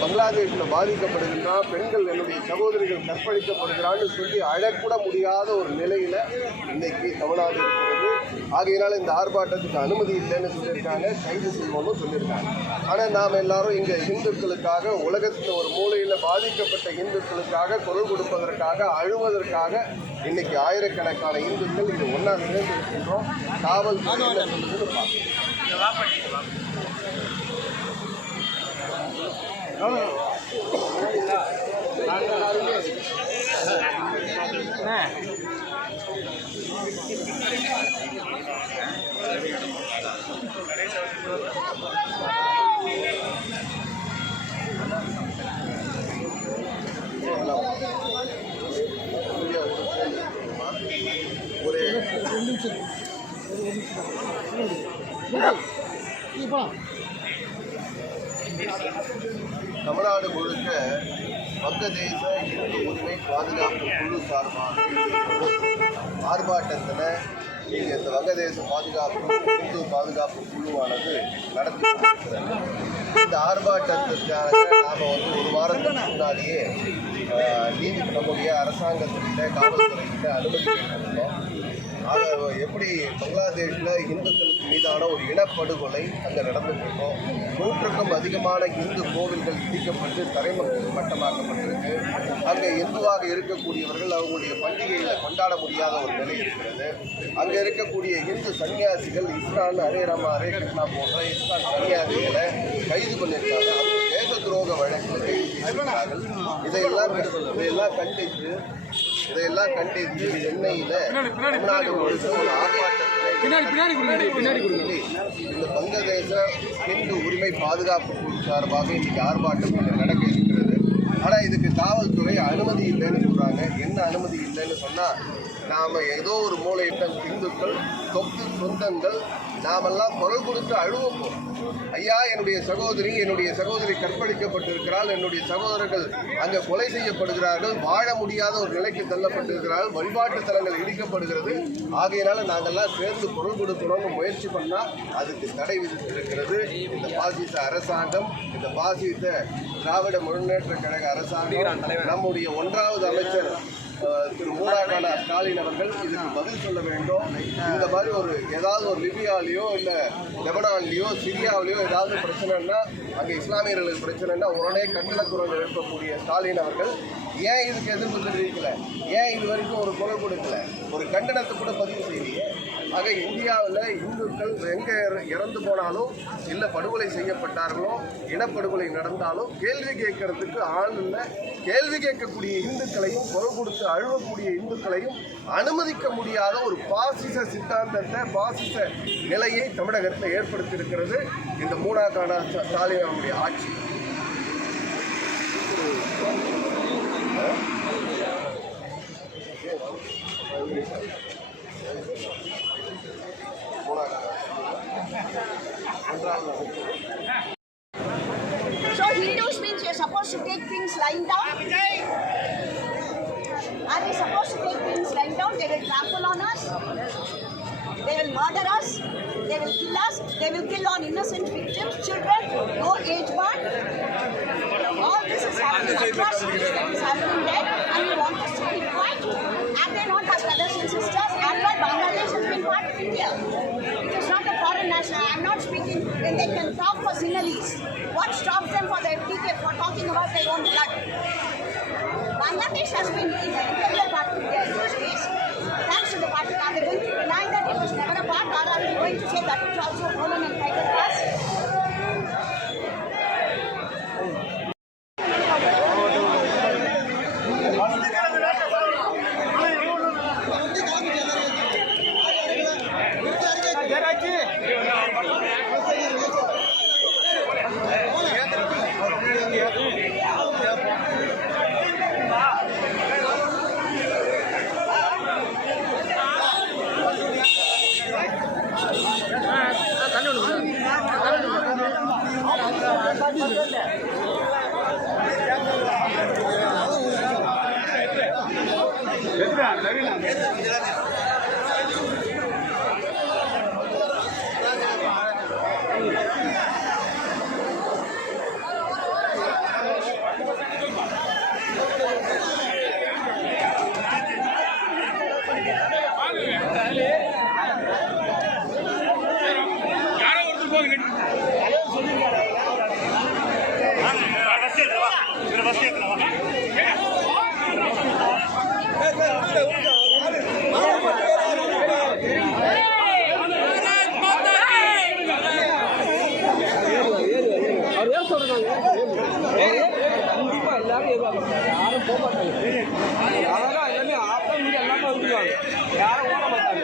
பங்களாதேஷில் பாதிக்கப்படுகின்றான், பெண்கள் என்னுடைய சகோதரிகள் கற்பழிக்கப்படுகிறான்னு சொல்லி அழக்கூட முடியாத ஒரு நிலையில் இன்னைக்கு தமிழ்நாடு இருக்கிறது. ஆகையினால இந்த ஆர்ப்பாட்டத்துக்கு அனுமதி இல்லைன்னு சொல்லியிருக்காங்க, கைது செய்வோம்னு சொல்லியிருக்காங்க. ஆனால் நாம் எல்லாரும் இங்கே இந்துக்களுக்காக, உலகத்தில் ஒரு மூலையில் பாதிக்கப்பட்ட இந்துக்களுக்காக குரல் கொடுப்பதற்காக, அழுவதற்காக இன்னைக்கு ஆயிரக்கணக்கான இந்துக்கள் இது ஒன்றா சேர்ந்து இருக்கின்றோம். காவல்துறை தமிழ்நாடு முழுக்க வங்கதேச இந்து உரிமை பாதுகாப்பு குழு சார்பாக ஆர்ப்பாட்டத்தில் இந்த வங்கதேச பாதுகாப்பு இந்து பாதுகாப்பு குழுவானது நடத்தி கொண்டிருக்கிறது. இந்த ஆர்ப்பாட்டத்திற்காக நாம் ஒரு வாரத்துக்கு முன்னாடியே நம்முடைய அரசாங்கத்திட்ட காவல்துறையிட்ட அனுமதி கேட்டிருந்தோம். ஆக எப்படி பங்களாதேஷில் இந்துக்களுக்கு மீதான ஒரு இனப்படுகொலை அங்கே நடந்துகிட்ருக்கோம். 100க்கும் அதிகமான இந்து கோவில்கள் இடிக்கப்பட்டு தரைமட்டமாக்கப்பட்டிருக்கு. அங்கே இந்துவாக இருக்கக்கூடியவர்கள் அவங்களுடைய பண்டிகைகளை கொண்டாட முடியாத ஒரு நிலை இருக்கிறது. அங்கே இருக்கக்கூடிய இந்து சன்னியாசிகள் இஸ்லான், ஹரே ராமா ஹரே கிருஷ்ணா போன்ற இஸ்லான் சன்னியாசிகளை கைது பண்ணியிருக்காங்க. அவங்க தேச துரோக வழக்கில் கைது செய்திருக்கிறார்கள். இதையெல்லாம் கண்டித்து சென்னையில் தமிழ்நாடு முழுக்க ஒரு இந்த வங்கதேச இந்து உரிமை பாதுகாப்பு குழு சார்பாக இன்னைக்கு ஆர்ப்பாட்டம் நடக்க இருக்கிறது. ஆனால் இதுக்கு காவல்துறை அனுமதி இல்லைன்னு சொல்கிறாங்க. என்ன அனுமதி இல்லைன்னு சொன்னால், நாம் ஏதோ ஒரு மூலையிட்ட இந்துக்கள் சொந்தங்கள் நாமெல்லாம் குரல் கொடுத்து அழுவோம். ஐயா, என்னுடைய சகோதரி கற்பழிக்கப்பட்டிருக்கிறாள், என்னுடைய சகோதரர்கள் அங்கே கொலை செய்யப்படுகிறார்கள், வாழ முடியாத ஒரு நிலைக்கு தள்ளப்பட்டிருக்கிறார்கள், வழிபாட்டு தலங்கள் இடிக்கப்படுகிறது. ஆகையினால நாங்கள்லாம் சேர்ந்து குரல் கொடுக்கணும்னு முயற்சி பண்ணால் அதுக்கு தடை விதித்திருக்கிறது இந்த பாசிச அரசாங்கம், இந்த பாசிச திராவிட முன்னேற்ற கழக அரசாங்கம். நம்முடைய 1வது அமைச்சர் திரு மூடாகான ஸ்டாலின் அவர்கள் இதுக்கு பதில் சொல்ல வேண்டும். இந்த மாதிரி ஏதாவது ஒரு லிபியாலேயோ இல்லை லெபனான்லேயோ சிரியாவிலேயோ ஏதாவது பிரச்சனைன்னா, அங்கே இஸ்லாமியர்களுக்கு பிரச்சனைன்னா உடனே கண்டனக்குரல் எழுப்பக்கூடிய ஸ்டாலின் அவர்கள் ஏன் இதுக்கு எதிர்ப்பு தெரிவிக்கல? ஏன் இது வரைக்கும் ஒரு குரல் கொடுக்கல? ஒரு கண்டனத்தை கூட பதிவு செய்யலையே. ஆக இந்தியாவில் இந்துக்கள் எங்கே இறந்து போனாலும், இல்லை படுகொலை செய்யப்பட்டார்களோ, இனப்படுகொலை நடந்தாலும் கேள்வி கேட்கறதுக்கு ஆள் இல்லை. கேள்வி கேட்கக்கூடிய இந்துக்களையும், குரல் கொடுத்து அழுவக்கூடிய இந்துக்களையும் அனுமதிக்க முடியாத ஒரு பாசிச சித்தாந்தத்தை, பாசிச நிலையை தமிழகத்தில் ஏற்படுத்தியிருக்கிறது இந்த மூடாகான ஸ்டாலின் அவருடைய ஆட்சி. So Hindus means you're supposed to take things lying down? Are we supposed to take things lying down? They will trample on us. They will murder us. They will kill us. They will kill on innocent victims, children, no age bar. All this is happening across the nation. It is happening there, and we want us to keep quiet. And they not have brothers and sisters. And why Bangladesh has been part of India? It is not a foreign nation. I am not speaking when they can talk for Sinhalese. What stops them for for talking about their own blood? Bangladesh has been in the integral part of India in those days. Thanks to the party, are they going to deny that it was never a part, or are we going to say that it's also a Roman and title class? கண்டிப்பா எல்லாரும் ஏறுவாங்க, யாரும் போக மாட்டாங்க. அழகா எல்லாமே ஆட்டம் மீறி எல்லாமே வந்துருவாங்க, யாரும் ஓட மாட்டாங்க.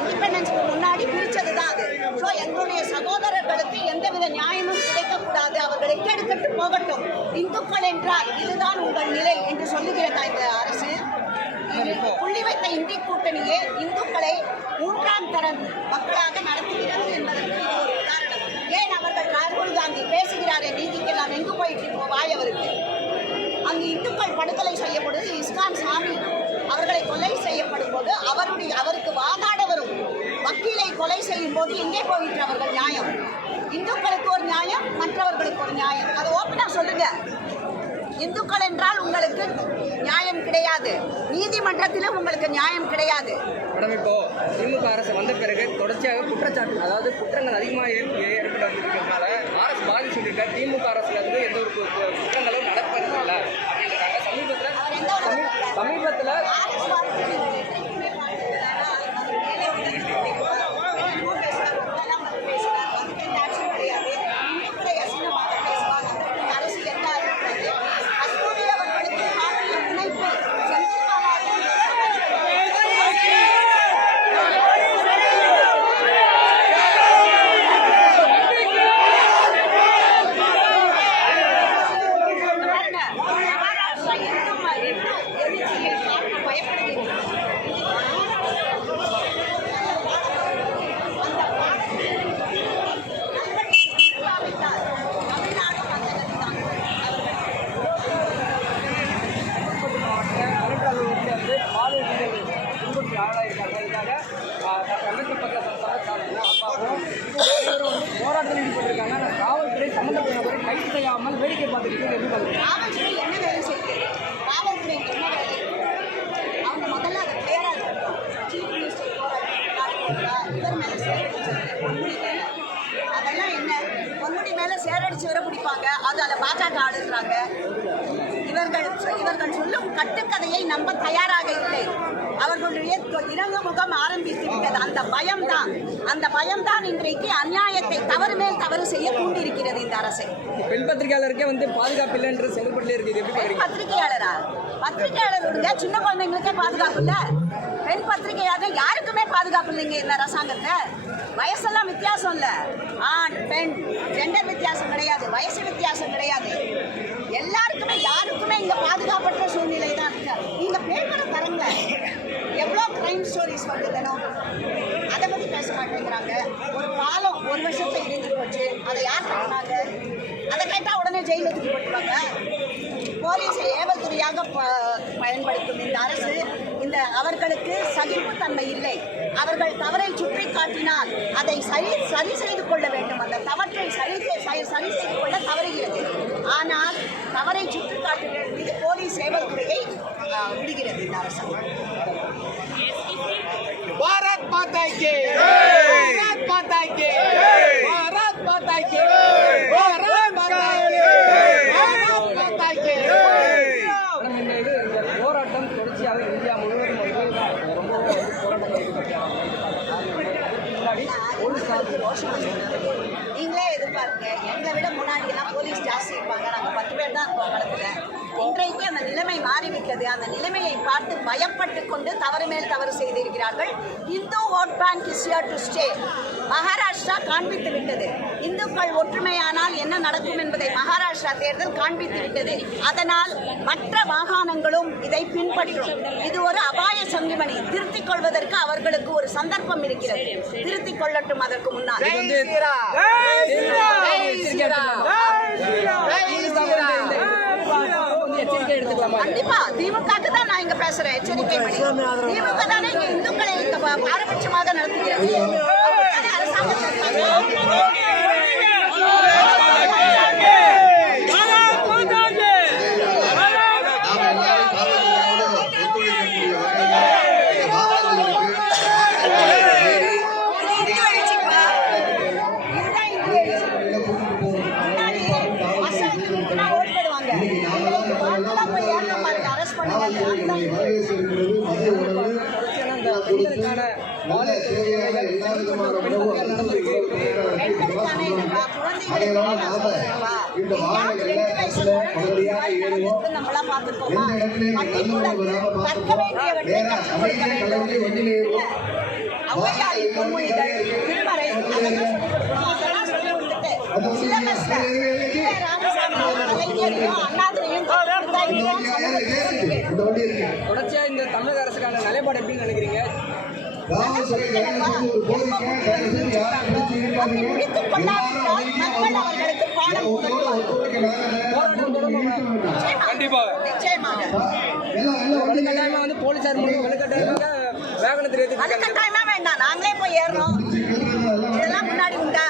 இண்டிபெண்டன்ஸ்க்கு முன்னாடி பிரிச்சதுதான் அது. ஸோ எங்களுடைய சகோதரர்களுக்கு எந்தவித நியாயமும் கிடைக்கக்கூடாது, அவர்கள் எக்கெடுக்கட்டு போகட்டும். இந்துக்கள் என்றால் இதுதான் உங்கள் நிலை என்று சொல்லுகிறதா இந்த அரசு? புள்ளி வைத்த இந்திய கூட்டணியே இந்துக்களை மூன்றாம் தர மக்களாக நடத்துகிறது என்பதற்கு இது ஒரு உதாரணம். ஏன் அவர்கள் ராகுல் காந்தி பேசுகிறாரே நீதிக்கெல்லாம் எங்கு போயிட்டு இப்போ வாய் அவருக்கு? அங்கு இந்துக்கள் படுகொலை செய்யப்படுது, இஸ்கான் சாமி அவர்களை கொலை செய்யப்படும் போது அவருக்கு வாதாட வரும் வக்கீலை கொலை செய்யும் போது எங்கே போயிட்டு அவர்கள் நியாயம்? இந்துக்களுக்கு ஒரு நியாயம், மற்றவர்களுக்கு ஒரு நியாயம். அதை ஓப்பனா சொல்லுங்க. இந்துக்கள் என்றால் உங்களுக்கு நியாயம் கிடையாது, நீதிமன்றத்திலும் உங்களுக்கு நியாயம் கிடையாது. மேடம், இப்போ திமுக அரசு வந்த பிறகு தொடர்ச்சியாக குற்றச்சாட்டு, அதாவது குற்றங்கள் அதிகமாக ஏற்பட்டு வந்திருக்கிறதுனால அரசு பாதி சொல்லியிருக்க திமுக அரசுல இருந்து எந்த ஒரு குற்றங்களும் நடப்பதில்லை அப்படின்றாங்க. சமீபத்தில் போராட்டத்தில் ஈடுபட்டிருக்காங்க. காவல்துறை சம்பந்தப்பட்ட நபரை கைது செய்யாமல் வேடிக்கை பார்த்துட்டு காவல்துறை என்ன வேலை செய்யுது? காவல்துறை என்ன வேலை? அவங்க முதல்ல அதை கிளியராக இருக்கட்டும். சீஃப் மினிஸ்டர் இவர் மேலே சேரடிச்சது பொன்முடி மேலே, அதெல்லாம் என்ன? பொன்முடி மேலே சேரடிச்சு வர பிடிப்பாங்க, அது அதை பாஜக ஆடுறாங்க. இவர்கள் சொல்லும் கட்டுக்கதையை நம்ப தயாராக இல்லை. அவர்களுடைய இறங்கு முகம் ஆரம்பித்து விட்டது. அந்த பயம்தான் இன்றைக்கு அநியாயத்தை தவறு மேல் தவறு செய்ய தூண்டியிருக்கிறது இந்த அரசை. பெண் பத்திரிகையாளருக்கே வந்து பாதுகாப்பு இல்லை என்று செயல்பட்டு இருக்குது. எப்படி பாக்குறீங்க? பத்திரிகையாளருடைய சின்ன குழந்தைங்களுக்கே பாதுகாப்பு இல்ல. பெண் பத்திரிகையாளர் யாருக்குமே பாதுகாப்பு இல்லைங்க இந்த அரசாங்கத்தை. வயசெல்லாம் வித்தியாசம் இல்ல, ஆண் பெண் ஜெண்டர் வித்தியாசம் கிடையாது, வயசு வித்தியாசம் கிடையாது. எல்லாருக்குமே யாருக்குமே இங்க பாதுகாப்பற்ற சூழ்நிலை தான் இருக்கு. நீங்க பேப்பரை பாருங்க, எவ்வளோ கிரைம் ஸ்டோரிஸ் வருது தினம். அதை பத்தி பேச மாட்டேங்கிறாங்க. ஒரு பாலம் 1 வருஷத்துல இடிஞ்சு போச்சு, அதை யார் கட்டினாங்க? அதை கேட்டா உடனே ஜெயிலுக்கு தூக்கி போட்டுருவாங்க. போலீஸை ஏவல்துறையாக பயன்படுத்தும் இந்த அரசு அவர்களுக்கு சகிப்புத்தன்மை இல்லை. அவர்கள் தவறை சுற்றி காட்டினால் அதை சரி செய்து கொள்ள வேண்டும். அந்த தவற்றை சரி செய்து கொள்ள தவறுகிறது. ஆனால் தவறை சுற்றி காட்டுகிற மீது போலீஸ் ஏவல்துறையை விடுகிறது இந்த அரசாங்கம். பாரத் மாதா கி பாரத் மாதா கி பாரத் மாதா கி பாரத் மாதா கி பாரத் மாதா கி. இந்த போராட்டம் தொடர்ச்சியாக இந்தியா முழுவதும் ரொம்ப நீங்களே எதிர்பார்க்க, எங்களை விட முன்னாடி எல்லாம் போலீஸ் ஜாஸ்தி இருப்பாங்க. நாங்கள் 10 பேர் தான் இருப்போம் களத்துல. இன்றைக்கு அந்த நிலைமை மாறிவிட்டது. அந்த நிலைமையை பார்த்து பயப்பட்டு கொண்டு தவறு மேல் தவறு செய்திருக்கிறார்கள். Hindu vote bank is here to stay. Maharashtra காண்பித்து விட்டது. இந்துக்கள் ஒற்றுமையானால் என்ன நடக்கும் என்பதை மகாராஷ்டிரா தேர்தல் காண்பித்து விட்டது. அதனால் மற்ற மாகாணங்களும் இதை பின்பற்றும். இது ஒரு அபாய சங்கிமணி. திருத்திக் கொள்வதற்கு அவர்களுக்கு ஒரு சந்தர்ப்பம் இருக்கிறது. திருத்திக் கொள்ளட்டும் அதற்கு முன்னால். கண்டிப்பா திமுகக்கு தான் நான் இங்க பேசுறேன். எச்சரிக்கை மணி. திமுக தானே இங்க இந்துக்களை பாரபட்சமாக நடத்துகிறது. தொடர்ச்சியா இந்த தமிழக அரசுக்கான நிலைப்பாடு எப்படி நினைக்கிறீங்க? கண்டிப்பா வந்து போலீசார் மூலம் வலுக்கட்டாயமாக வாகனத்தில் வேண்டாம், நாங்களே போய் ஏறணும். இதெல்லாம் முன்னாடி உண்டா?